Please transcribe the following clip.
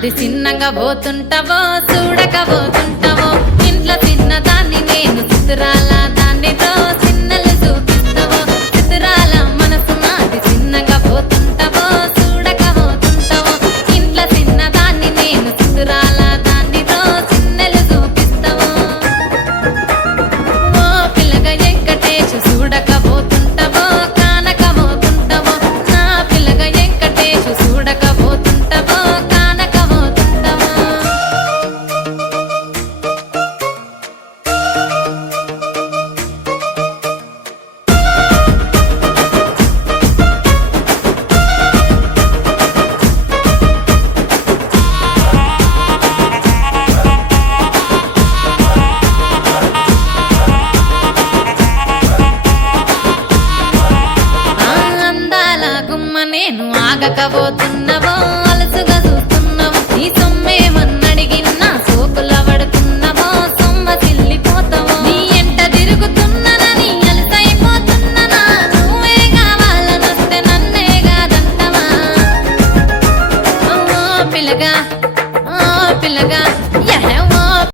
నాది చిన్నగా పోతుంటావో చూడకపోతుంటావో ఇంట్లో చిన్నదాన్ని నేను చిత్రాల దాన్నితో చిన్నలు చూపిస్తావో చిత్రాల మనసు నాది చిన్నగా పోతుంటావో చూడకపోతుంటావో ఇంట్లో చిన్నదాన్ని నేను చిత్రాల దాన్నితో చిన్నలు చూపిస్తావో ఓ పిల్లగా వెంకటేష్ చూడకపోతుంటావో కానకపోతుంటావో నా పిల్లగా వెంకటేష్ చూడకపోతుంటావో కానకపోతుంటావో అందాల గుమ్మ నేను ఆగకపోతున్నవో